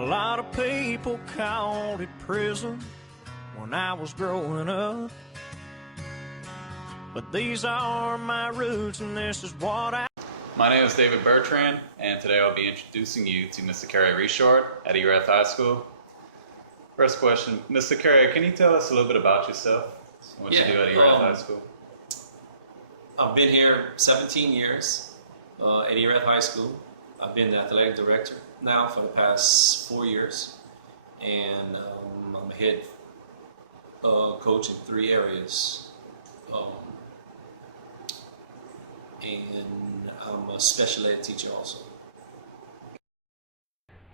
A lot of people called it prison when I was growing up. But these are my roots and this is what I... My name is David Bertrand, and today I'll be introducing you to Mr. Kerry Richard at erath High School. First question, Mr. Kerry, can you tell us a little bit about yourself? What you do at erath High School? I've been here 17 years at erath High School. I've been the athletic director now for the past 4 years, and I'm a head coach in 3 areas. And I'm a special ed teacher also.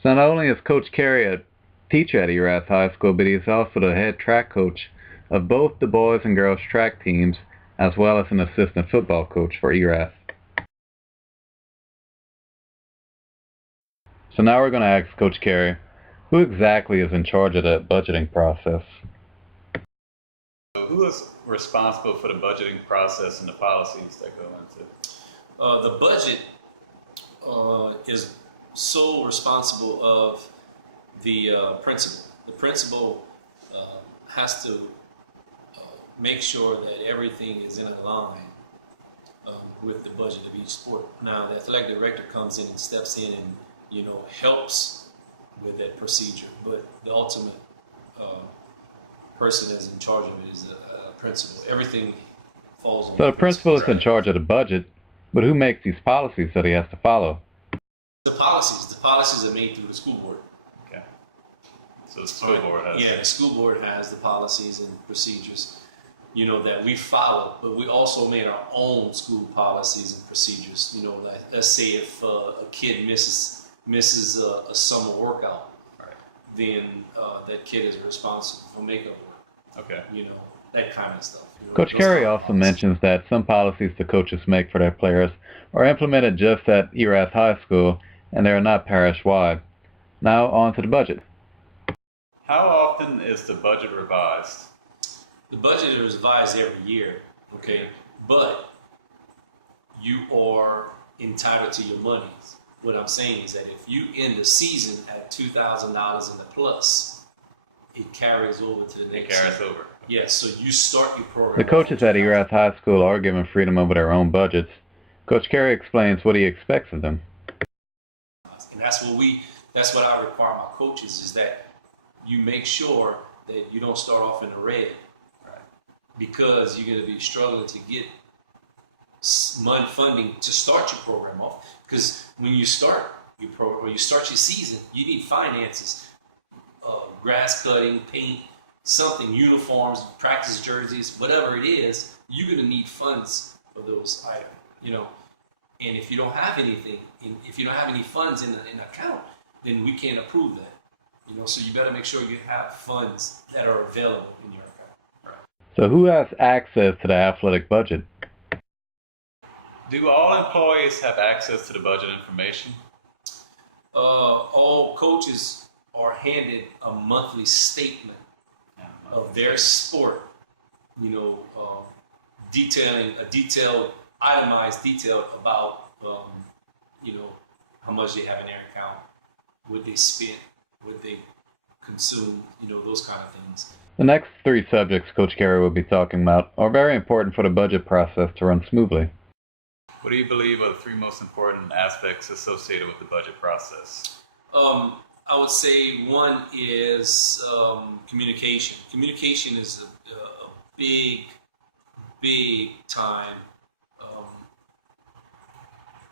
So not only is Coach Kerry a teacher at erath High School, but he's also the head track coach of both the boys and girls track teams, as well as an assistant football coach for erath. So now we're going to ask Coach Kerry, who exactly is in charge of that budgeting process? So who is responsible for the budgeting process and the policies that go into it? The budget is sole responsible of the principal. The principal has to make sure that everything is in line with the budget of each sport. Now, the athletic director comes in and steps in and helps with that procedure, but the ultimate person that's in charge of it is the principal. Everything falls on So the principal is in charge of the budget, but who makes these policies that he has to follow? The policies are made through the school board. Okay. So the school board has... Yeah, the school board has the policies and procedures, that we follow, but we also made our own school policies and procedures. Like, let's say if a kid misses a summer workout, right, then that kid is responsible for makeup work. Okay. That kind of stuff. Coach Kerry also mentions that some policies the coaches make for their players are implemented just at erath High School, and they are not parish-wide. Now on to the budget. How often is the budget revised? The budget is revised every year, okay? But you are entitled to your money. What I'm saying is that if you end the season at $2,000 in the plus, it carries over to the next It carries year. over. Yes, so you start your program. The coaches at erath High School are given freedom over their own budgets. Coach Kerry explains what he expects of them. And that's what I require my coaches, is that you make sure that you don't start off in the red, right? Because you're going to be struggling to get money funding to start your program off. Because when you start your program or you start your season, you need finances, grass cutting, paint, something, uniforms, practice jerseys, whatever it is. You're going to need funds for those items, And if you don't have anything, if you don't have any funds in an account, then we can't approve that. So you better make sure you have funds that are available in your account. Right. So who has access to the athletic budget? Do all employees have access to the budget information? All coaches are handed a monthly statement of their sport, itemized detail about, how much they have in their account, what they spent, what they consumed, those kind of things. The next 3 subjects Coach Kerry will be talking about are very important for the budget process to run smoothly. What do you believe are the 3 most important aspects associated with the budget process? I would say one is communication. Communication is a big time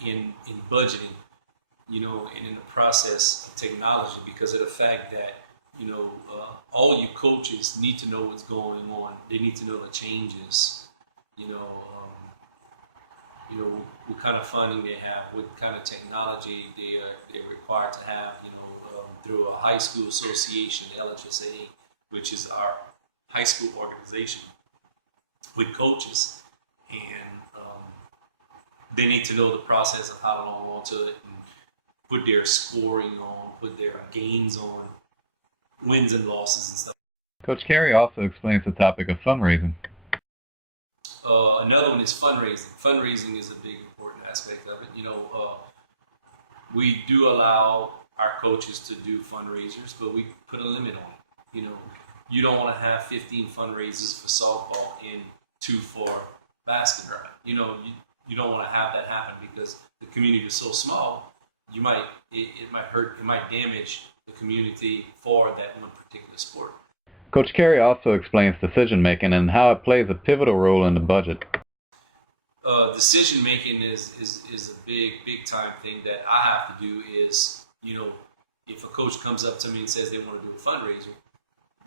in budgeting, and in the process of technology, because of the fact that all you coaches need to know what's going on. They need to know the changes. What kind of funding they have, what kind of technology they're required to have, through a high school association, LHSA, which is our high school organization with coaches, and they need to know the process of how to log on to it and put their scoring on, put their gains on, wins and losses and stuff. Coach Kerry also explains the topic of fundraising. Another one is fundraising. Fundraising is a big important aspect of it. We do allow our coaches to do fundraisers, but we put a limit on it. You know, you don't want to have 15 fundraisers for softball and 2 for basketball. You know, you don't want to have that happen because the community is so small. It might hurt, it might damage the community for that one particular sport. Coach Kerry also explains decision making and how it plays a pivotal role in the budget. Decision making is a big time thing that I have to do. Is, you know, if a coach comes up to me and says they want to do a fundraiser,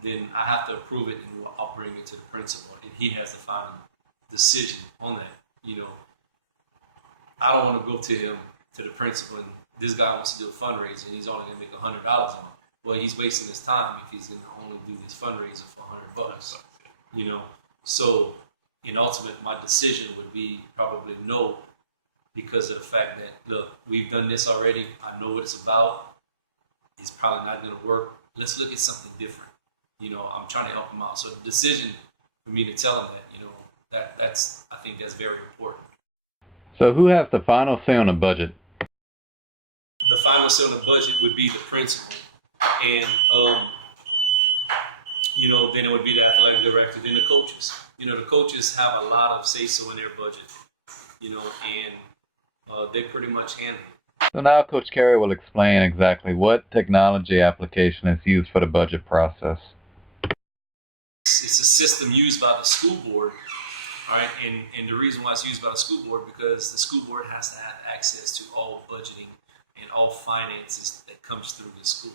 then I have to approve it and I'll bring it to the principal, and he has the final decision on that. You know, I don't want to go to him, to the principal, and this guy wants to do a fundraiser and he's only going to make $100 on it. Well, he's wasting his time if he's going to only do this fundraiser for $100. You know, so in ultimate, my decision would be probably no, because of the fact that, look, we've done this already. I know what it's about. It's probably not going to work. Let's look at something different. You know, I'm trying to help him out. So the decision for me to tell him that, you know, that's I think that's very important. So who has the final say on the budget? The final say on the budget would be the principal. And, you know, then it would be the athletic director, then the coaches. You know, the coaches have a lot of say-so in their budget, you know, and they pretty much handle it. So now Coach Kerry will explain exactly what technology application is used for the budget process. It's a system used by the school board, all right, and the reason why it's used by the school board, because the school board has to have access to all budgeting and all finances that comes through the school.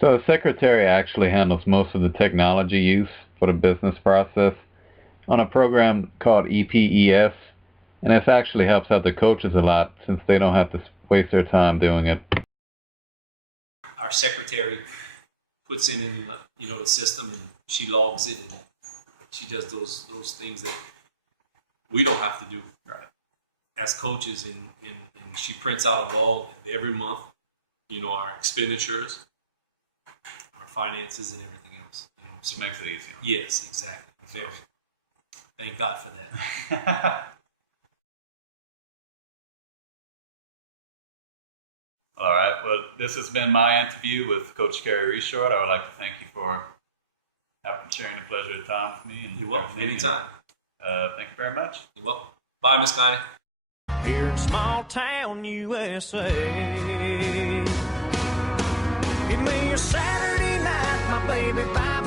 So the secretary actually handles most of the technology use for the business process on a program called EPES, and this actually helps out the coaches a lot since they don't have to waste their time doing it. Our secretary puts in, you know, the system, and she logs it, and she does those things that we don't have to do, right, as coaches, and she prints out a log every month, you know, our expenditures, our finances, and everything else. You know, So it makes it easier. yes, exactly. Very. Thank God for that. All right. Well, this has been my interview with Coach Kerry Richard. I would like to thank you for sharing the pleasure of time with me. And You're welcome. everything. Anytime. Thank you very much. You're welcome. Bye, Miss Connie. Here in small town USA. Give me a Saturday night, my baby, bye.